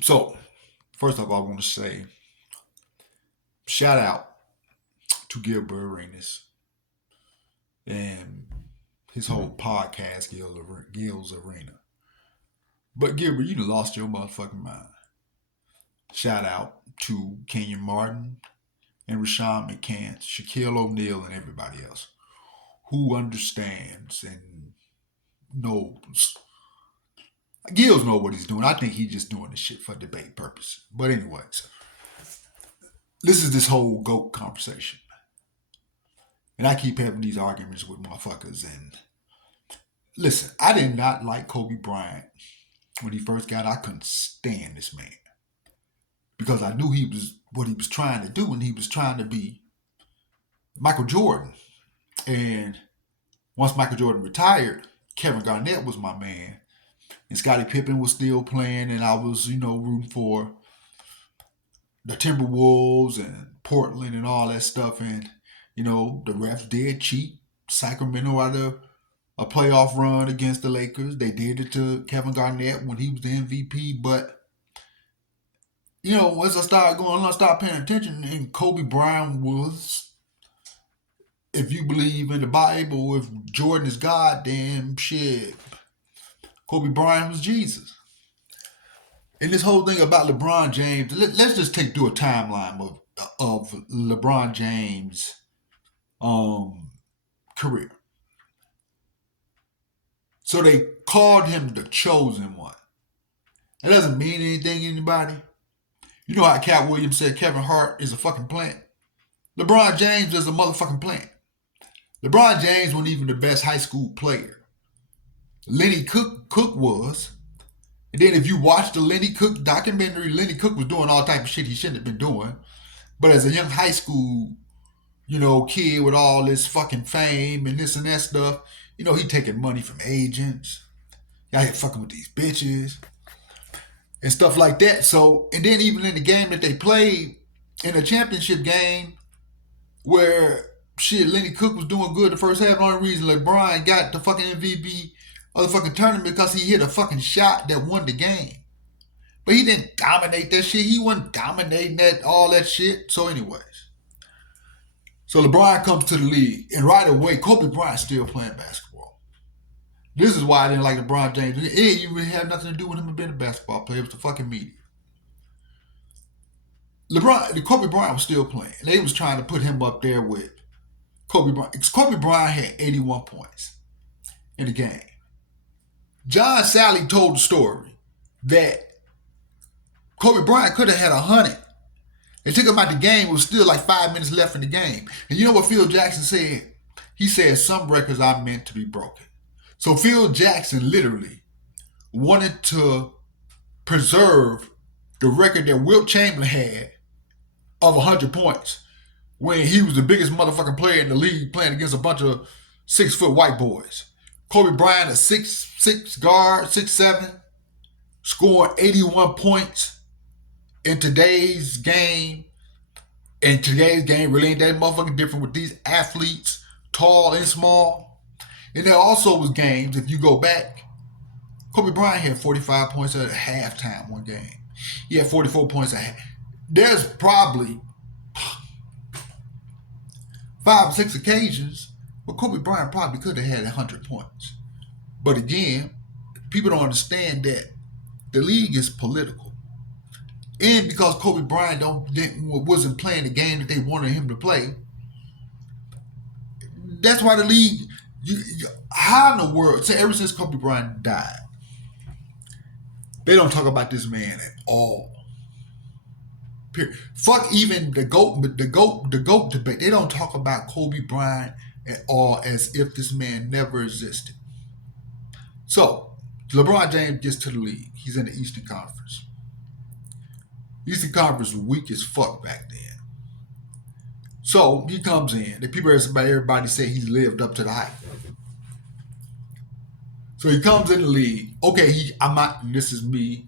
So, first off, I want to say shout out to Gilbert Arenas and his whole podcast, Gil's Arena. But Gilbert, you done lost your motherfucking mind. Shout out to Kenyon Martin and Rashawn McCants, Shaquille O'Neal, and everybody else who understands and knows. Gills know what he's doing. I think he's just doing this shit for debate purposes. But anyways, this is this whole GOAT conversation. And I keep having these arguments with motherfuckers. And listen, I did not like Kobe Bryant when he first got out. I couldn't stand this man because I knew he was what he was trying to do, and he was trying to be Michael Jordan. And once Michael Jordan retired, Kevin Garnett was my man, and Scottie Pippen was still playing, and I was, rooting for the Timberwolves and Portland and all that stuff. And the refs did cheat Sacramento out of a playoff run against the Lakers. They did it to Kevin Garnett when he was the MVP. But, as I started going on, I started paying attention, and Kobe Bryant was, if you believe in the Bible, if Jordan is God, then shit, Kobe Bryant was Jesus. And this whole thing about LeBron James, let's just do a timeline of LeBron James' career. So they called him the chosen one. That doesn't mean anything to anybody. You know how Cat Williams said Kevin Hart is a fucking plant? LeBron James is a motherfucking plant. LeBron James wasn't even the best high school player. Lenny Cook was. And then if you watch the Lenny Cook documentary, Lenny Cook was doing all type of shit he shouldn't have been doing. But as a young high school, kid with all this fucking fame and this and that stuff, he taking money from agents. Y'all here fucking with these bitches and stuff like that. So, and then even in the game that they played, in a championship game where shit, Lenny Cook was doing good the first half. The only reason LeBron got the fucking MVP of the fucking tournament because he hit a fucking shot that won the game. But he didn't dominate that shit. He wasn't dominating all that shit. So anyways. So LeBron comes to the league, and right away, Kobe Bryant's still playing basketball. This is why I didn't like LeBron James. It didn't even have nothing to do with him being a basketball player. It was the fucking media. Kobe Bryant was still playing. They was trying to put him up there with Kobe Bryant. Kobe Bryant had 81 points in the game. John Sally told the story that Kobe Bryant could have had 100. They took him out the game. It was still like 5 minutes left in the game. And you know what Phil Jackson said? He said, some records are meant to be broken. So Phil Jackson literally wanted to preserve the record that Wilt Chamberlain had of 100 points when he was the biggest motherfucking player in the league playing against a bunch of 6-foot white boys. Kobe Bryant, a 6'6" guard, 6'7", scoring 81 points in today's game. And today's game really ain't that motherfucking different with these athletes, tall and small. And there also was games, if you go back, Kobe Bryant had 45 points at halftime one game. He had 44 points at half. There's probably 5 or 6 occasions where Kobe Bryant probably could have had 100 points. But again, people don't understand that the league is political. And because Kobe Bryant wasn't playing the game that they wanted him to play, that's why the league, how in the world, ever since Kobe Bryant died, they don't talk about this man at all. Period. Fuck even the GOAT debate. They don't talk about Kobe Bryant at all as if this man never existed. So, LeBron James gets to the league. He's in the Eastern Conference. Eastern Conference was weak as fuck back then. So, he comes in. Everybody say he's lived up to the hype. So, he comes in the league. Okay, this is me.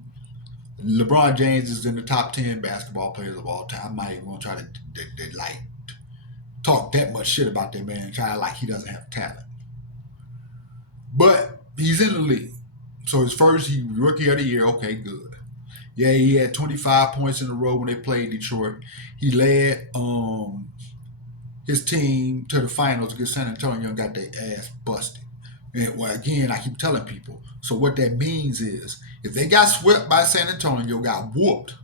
LeBron James is in the top 10 basketball players of all time. I'm not even going to try to talk that much shit about that man and try like he doesn't have talent. But he's in the league. So his first, rookie of the year, okay, good. Yeah, he had 25 points in a row when they played Detroit. He led his team to the finals against San Antonio and got their ass busted. And well, again, I keep telling people. So what that means is, if they got swept by San Antonio, got whooped.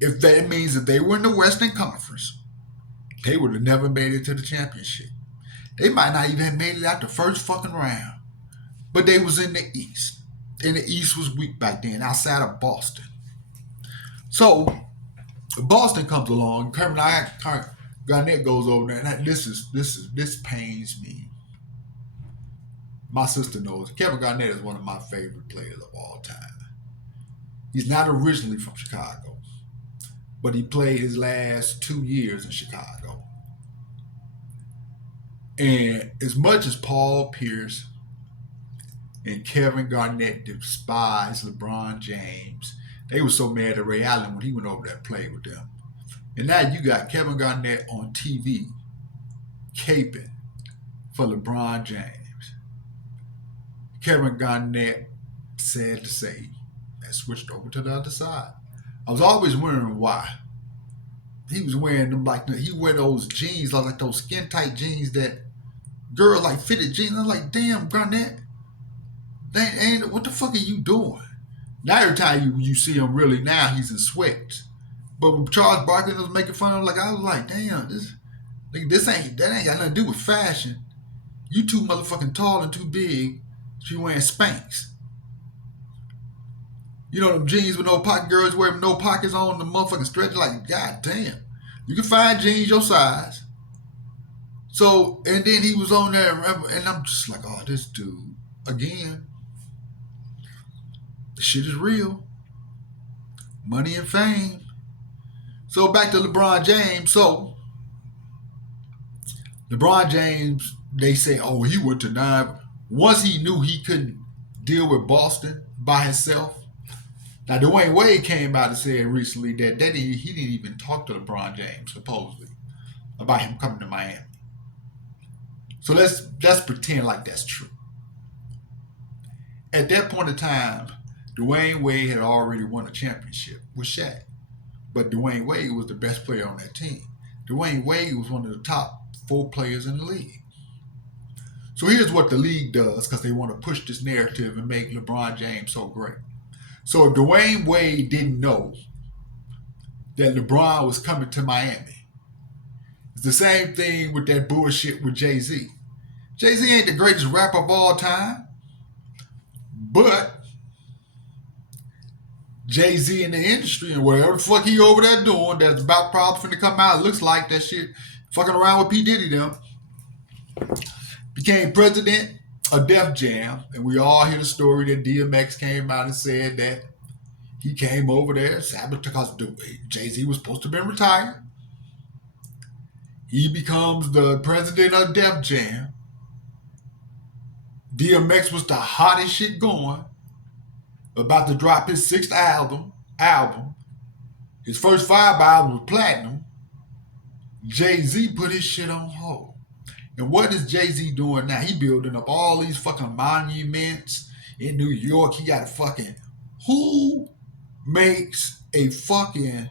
If that means that they were in the Western Conference, they would have never made it to the championship. They might not even have made it out the first fucking round. But they was in the East. And the East was weak back then, outside of Boston. So Boston comes along. Garnett goes over there, and this pains me. My sister knows Kevin Garnett is one of my favorite players of all time. He's not originally from Chicago, but he played his last 2 years in Chicago. And as much as Paul Pierce and Kevin Garnett despised LeBron James, they were so mad at Ray Allen when he went over there and played with them. And now you got Kevin Garnett on TV caping for LeBron James. Kevin Garnett, sad to say, has switched over to the other side. I was always wondering why. He was wearing them he wear those jeans, like those skin tight jeans that girls like fitted jeans. I'm like, damn, Garnett, what the fuck are you doing? Now every time you see him really now, he's in sweats. But when Charles Barkley was making fun of him, I was like, damn, that ain't got nothing to do with fashion. You too motherfucking tall and too big. She wearing Spanx. You know them jeans with no pocket, girls wearing no pockets on, the motherfucking stretch. Like, god damn. You can find jeans your size. So, and then he was on there, and I'm just like, oh, this dude, again, the shit is real. Money and fame. So back to LeBron James. So LeBron James, they say, oh, he went to 9. Once he knew he couldn't deal with Boston by himself. Now Dwayne Wade came out and said recently that he didn't even talk to LeBron James, supposedly, about him coming to Miami. So let's pretend like that's true. At that point in time, Dwayne Wade had already won a championship with Shaq. But Dwayne Wade was the best player on that team. Dwayne Wade was one of the top 4 players in the league. So here's what the league does, because they want to push this narrative and make LeBron James so great. So if Dwayne Wade didn't know that LeBron was coming to Miami, it's the same thing with that bullshit with Jay-Z. Jay-Z ain't the greatest rapper of all time, but Jay-Z in the industry and whatever the fuck he over there doing that's about probably finna come out, it looks like that shit, fucking around with P. Diddy them, became president of Def Jam, and we all hear the story that DMX came out and said that he came over there because Jay-Z was supposed to have been retired. He becomes the president of Def Jam. DMX was the hottest shit going, about to drop his 6th album. His first 5 albums were platinum. Jay-Z put his shit on hold. And what is Jay-Z doing now? He building up all these fucking monuments in New York. He got a fucking... Who makes a fucking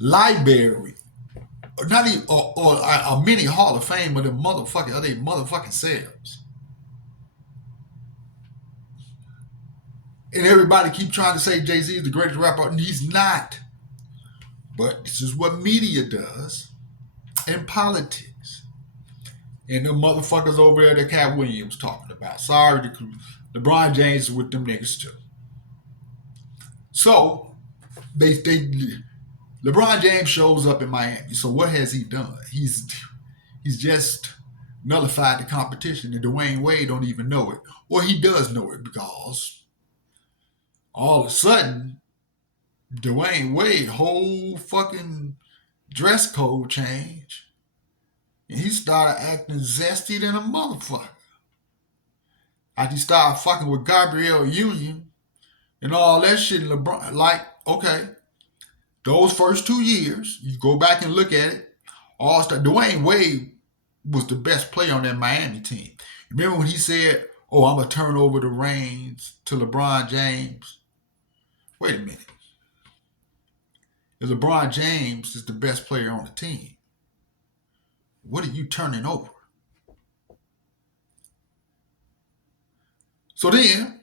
library? Or not even... Or a mini Hall of Fame of them motherfucking selves. And everybody keep trying to say Jay-Z is the greatest rapper. And he's not. But this is what media does and politics. And the motherfuckers over there that Cat Williams talking about. Sorry, LeBron James is with them niggas too. So, LeBron James shows up in Miami. So what has he done? He's just nullified the competition, and Dwayne Wade don't even know it. Or he does know it, because all of a sudden, Dwayne Wade whole fucking dress code change, and he started acting zesty than a motherfucker. After he started fucking with Gabrielle Union and all that shit, and LeBron, like, okay, those first 2 years, you go back and look at it, Dwayne Wade was the best player on that Miami team. Remember when he said, oh, I'm going to turn over the reins to LeBron James. Wait a minute. If LeBron James is the best player on the team, what are you turning over? So then,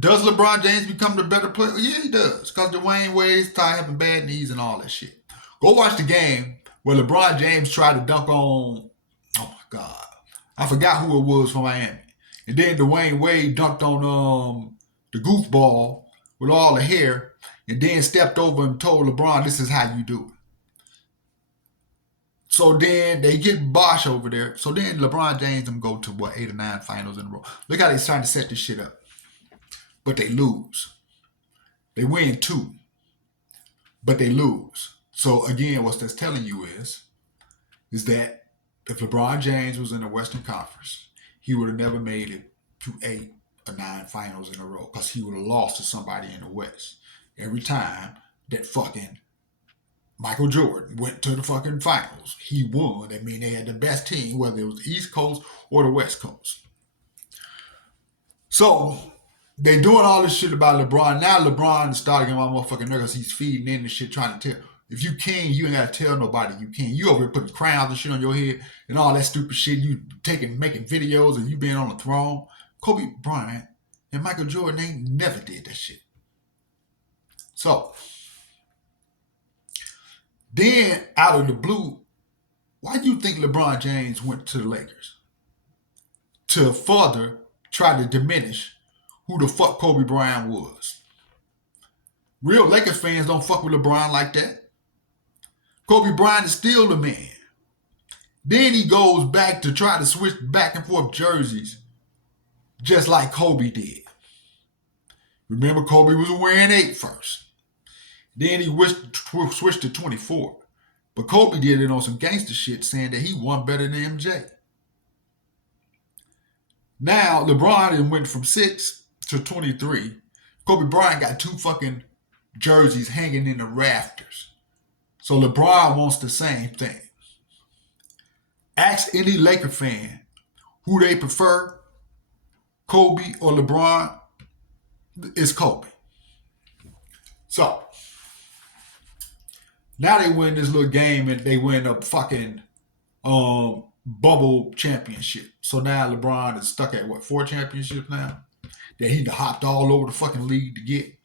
does LeBron James become the better player? Yeah, he does. Because Dwayne Wade's tired having bad knees and all that shit. Go watch the game where LeBron James tried to dunk on, oh my God, I forgot who it was from Miami. And then Dwayne Wade dunked on the goofball with all the hair and then stepped over and told LeBron, this is how you do it. So then they get Bosh over there. So then LeBron James them go to, 8 or 9 finals in a row. Look how they're trying to set this shit up. But they lose. They win 2, but they lose. So again, what that's telling you is that if LeBron James was in the Western Conference, he would have never made it to 8 or 9 finals in a row because he would have lost to somebody in the West. Every time that fucking Michael Jordan went to the fucking finals, he won. That means they had the best team, whether it was the East Coast or the West Coast. So they doing all this shit about LeBron. Now LeBron is starting my motherfucking niggas. He's feeding in and shit, trying to tell. If you can, you ain't gotta tell nobody you can. You over here putting crowns and shit on your head and all that stupid shit. You making videos and you being on the throne. Kobe Bryant and Michael Jordan ain't never did that shit. So then out of the blue, why do you think LeBron James went to the Lakers? To further try to diminish who the fuck Kobe Bryant was. Real Lakers fans don't fuck with LeBron like that. Kobe Bryant is still the man. Then he goes back to try to switch back and forth jerseys, just like Kobe did. Remember, Kobe was wearing 8 first. Then he switched to 24. But Kobe did it on some gangster shit, saying that he won better than MJ. Now, LeBron went from 6 to 23. Kobe Bryant got 2 fucking jerseys hanging in the rafters. So LeBron wants the same thing. Ask any Laker fan who they prefer, Kobe or LeBron. It's Kobe. So now they win this little game and they win a fucking bubble championship. So now LeBron is stuck at 4 championships now that he hopped all over the fucking league to get.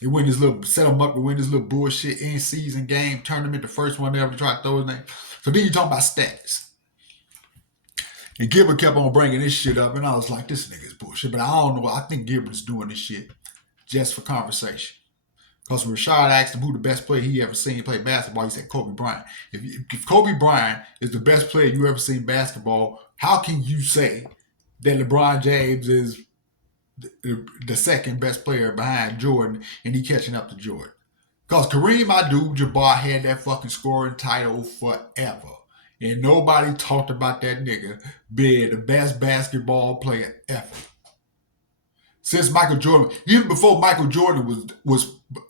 They win this little, set him up to win this little bullshit in-season game tournament, the first one ever to try to throw his name. So then you talking about stats. And Gilbert kept on bringing this shit up, and I was like, this nigga's bullshit. But I don't know. I think Gilbert's doing this shit just for conversation. Because when Rashad asked him who the best player he ever seen play basketball, he said Kobe Bryant. If Kobe Bryant is the best player you ever seen basketball, how can you say that LeBron James is the second best player behind Jordan and he catching up to Jordan? Because Kareem Abdul-Jabbar had that fucking scoring title forever. And nobody talked about that nigga being the best basketball player ever. Since Michael Jordan, even before Michael Jordan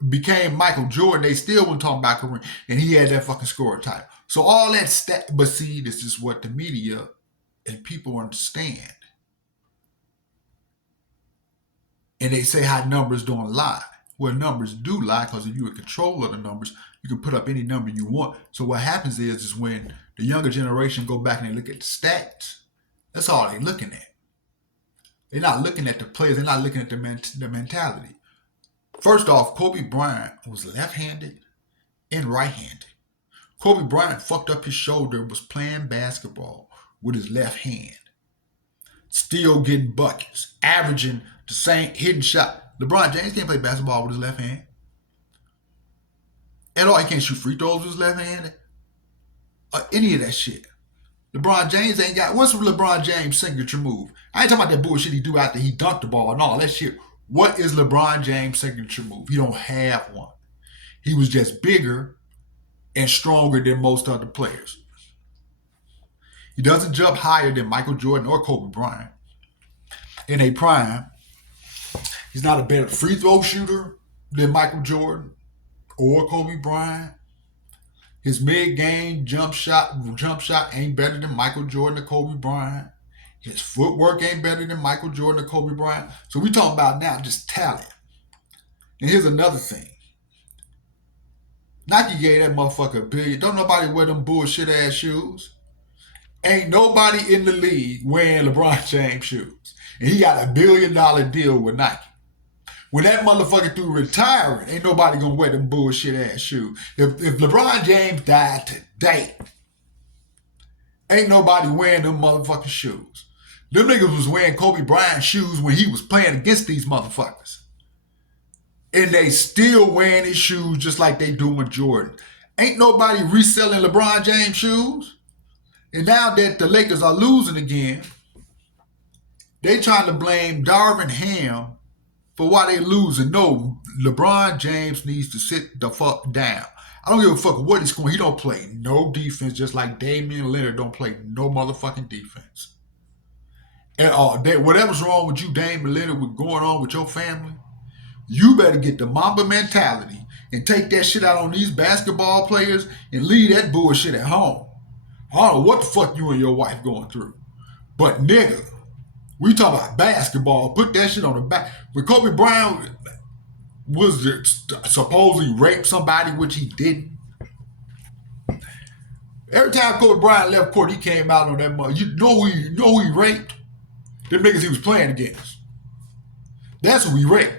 became Michael Jordan, they still weren't talking about Kareem, and he had that fucking scoring title. So all that stat, but see, this is what the media and people understand. And they say how numbers don't lie. Well, numbers do lie because if you're in control of the numbers, you can put up any number you want. So what happens is when the younger generation go back and they look at the stats, that's all they're looking at. They're not looking at the players. They're not looking at the mentality. First off, Kobe Bryant was left-handed and right-handed. Kobe Bryant fucked up his shoulder, was playing basketball with his left hand. Still getting buckets, averaging the same hitting shot. LeBron James can't play basketball with his left hand. At all, he can't shoot free throws with his left hand. Or any of that shit. LeBron James ain't got, what's LeBron James' signature move? I ain't talking about that bullshit he do after he dunked the ball and all that shit. What is LeBron James' signature move? He don't have one. He was just bigger and stronger than most other players. He doesn't jump higher than Michael Jordan or Kobe Bryant. In a prime, he's not a better free throw shooter than Michael Jordan or Kobe Bryant. His mid-game jump shot ain't better than Michael Jordan or Kobe Bryant. His footwork ain't better than Michael Jordan or Kobe Bryant. So we talking about now just talent. And here's another thing. Nike gave that motherfucker $1 billion. Don't nobody wear them bullshit ass shoes. Ain't nobody in the league wearing LeBron James shoes. And he got $1 billion deal with Nike. When that motherfucker through retiring, ain't nobody gonna wear them bullshit ass shoes. If LeBron James died today, ain't nobody wearing them motherfucking shoes. Them niggas was wearing Kobe Bryant shoes when he was playing against these motherfuckers. And they still wearing his shoes just like they do with Jordan. Ain't nobody reselling LeBron James shoes. And now that the Lakers are losing again, they trying to blame Darvin Ham for why they losing. No, LeBron James needs to sit the fuck down. I don't give a fuck what he's scoring. He don't play no defense, just like Damian Lillard don't play no motherfucking defense. And whatever's wrong with you, Damian Lillard, what's going on with your family, you better get the Mamba mentality and take that shit out on these basketball players and leave that bullshit at home. I don't know what the fuck you and your wife going through. But nigga, we talk about basketball. Put that shit on the back. When Kobe Bryant was supposedly raped somebody, which he didn't. Every time Kobe Bryant left court, he came out on that mother. You know who he raped? Them niggas he was playing against. That's who he raped.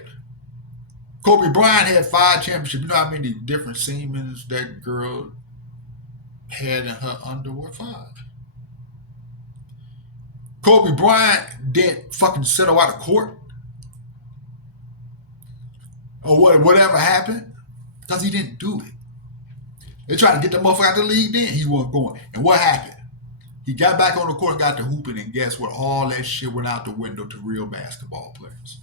Kobe Bryant had 5 championships. You know how many different semens that girl had in her underwear? 5. Kobe Bryant didn't fucking settle out of court or whatever happened because he didn't do it. They tried to get the motherfucker out of the league then. He wasn't going. And what happened? He got back on the court and got to hooping, and guess what? All that shit went out the window to real basketball players.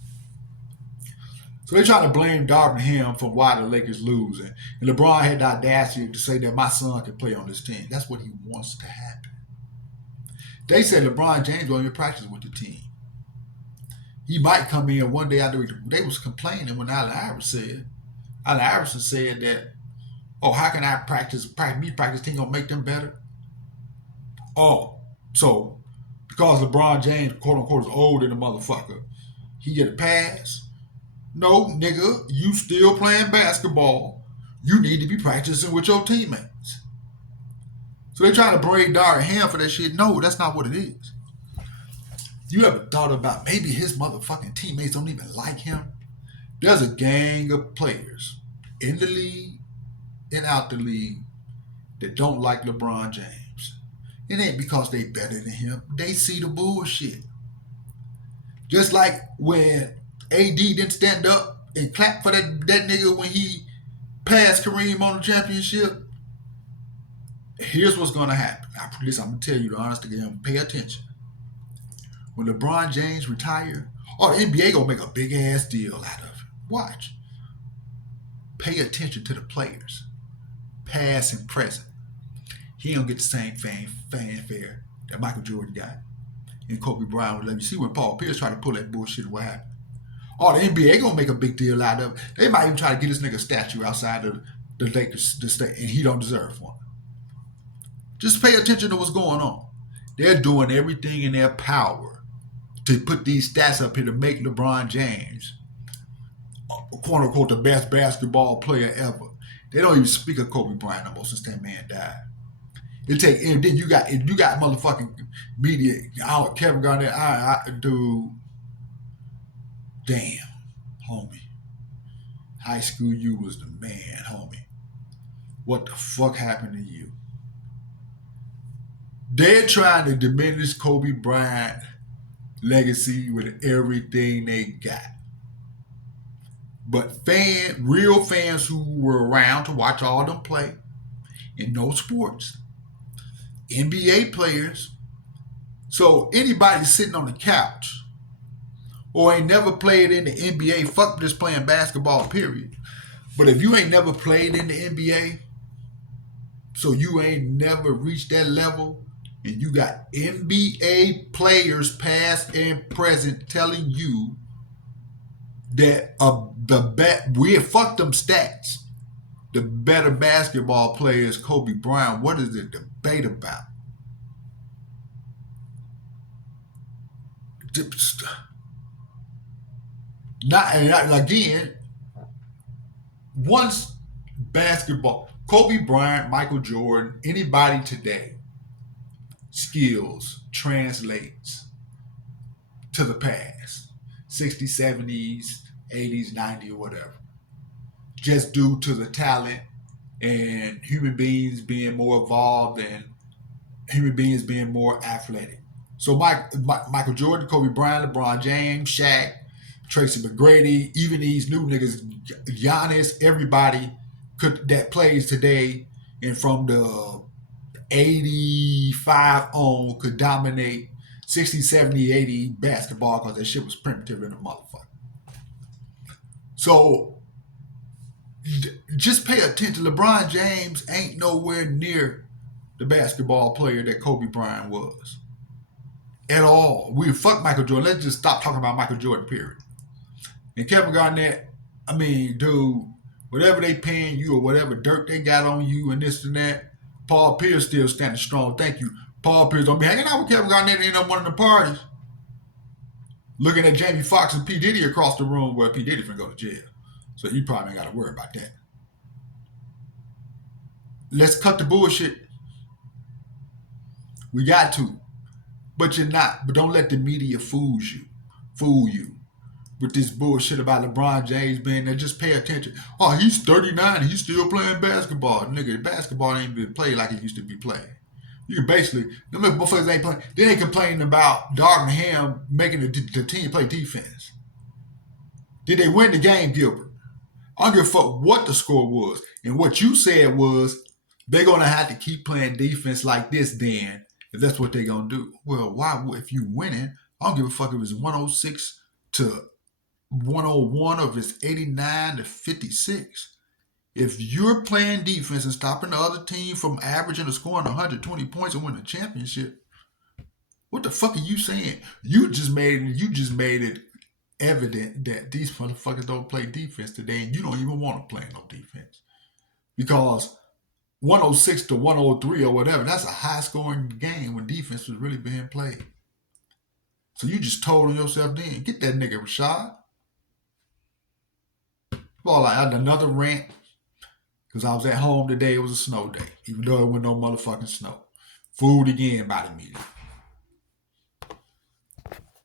So they try to blame Darvin Ham for why the Lakers losing. And LeBron had the audacity to say that my son can play on this team. That's what he wants to happen. They said LeBron James won't even practice with the team. He might come in one day after they was complaining when Allen Iverson said that, oh, how can I practice team gonna make them better? Oh, so because LeBron James, quote unquote, is older than the motherfucker, he get a pass? No, nigga, you still playing basketball. You need to be practicing with your teammates. So they trying to braid Darvin Ham for that shit. No, that's not what it is. You ever thought about maybe his motherfucking teammates don't even like him? There's a gang of players in the league and out the league that don't like LeBron James. It ain't because they better than him. They see the bullshit. Just like when AD didn't stand up and clap for that nigga when he passed Kareem on the championship. Here's what's going to happen. At least I'm going to tell you the honest to game. Pay attention. When LeBron James retire, the NBA going to make a big ass deal out of it. Watch. Pay attention to the players. Past and present. He don't get the same fanfare that Michael Jordan got. And Kobe Bryant would let you see when Paul Pierce tried to pull that bullshit, what happened. The NBA gonna make a big deal out of it. They might even try to get this nigga a statue outside of the Lakers, the state, and he don't deserve one. Just pay attention to what's going on. They're doing everything in their power to put these stats up here to make LeBron James, quote unquote, the best basketball player ever. They don't even speak of Kobe Bryant no more since that man died. And then you got motherfucking media. Kevin Garnett, dude. Damn, homie. High school, you was the man, homie. What the fuck happened to you? They're trying to diminish Kobe Bryant legacy with everything they got. But real fans who were around to watch all them play in no sports, NBA players, so anybody sitting on the couch or ain't never played in the NBA, fuck just playing basketball, period. But if you ain't never played in the NBA, so you ain't never reached that level, and you got NBA players past and present telling you that fuck them stats. The better basketball player is Kobe Bryant. What is the debate about? Not and again. Once basketball, Kobe Bryant, Michael Jordan, anybody today, skills translates to the past, 60s, 70s, 80s, 90s, or whatever, just due to the talent and human beings being more evolved and human beings being more athletic. So Michael Jordan, Kobe Bryant, LeBron James, Shaq, Tracy McGrady, even these new niggas, Giannis, everybody that plays today and from the 85 on could dominate 60, 70, 80 basketball because that shit was primitive in a motherfucker. So just pay attention. LeBron James ain't nowhere near the basketball player that Kobe Bryant was. At all. We fuck Michael Jordan. Let's just stop talking about Michael Jordan, period. And Kevin Garnett, I mean, dude, whatever they paying you or whatever dirt they got on you and this and that, Paul Pierce still standing strong. Thank you. Paul Pierce don't be hanging out with Kevin Garnett and end up one of the parties. Looking at Jamie Foxx and P. Diddy across the room where P. Diddy finna go to jail. So you probably ain't got to worry about that. Let's cut the bullshit. We got to. But you're not. But don't let the media fool you with this bullshit about LeBron James being there. Just pay attention. Oh, he's 39. He's still playing basketball. Nigga, basketball ain't been played like it used to be played. You can basically, them motherfuckers ain't playing. They ain't complaining about Darvin Ham making the team play defense. Did they win the game, Gilbert? I don't give a fuck what the score was. And what you said was, they're going to have to keep playing defense like this then, if that's what they're going to do. Well, why, if you winning, I don't give a fuck if it's 106 to 101 or if it's 89 to 56. If you're playing defense and stopping the other team from averaging or scoring 120 points and winning a championship, what the fuck are you saying? You just made it evident that these motherfuckers don't play defense today, and you don't even want to play no defense. Because 106 to 103 or whatever, that's a high-scoring game when defense was really being played. So you just told on yourself then. Get that nigga Rashad. Well, I had another rant because I was at home today. It was a snow day, even though it wasn't no motherfucking snow. Fooled again by the media.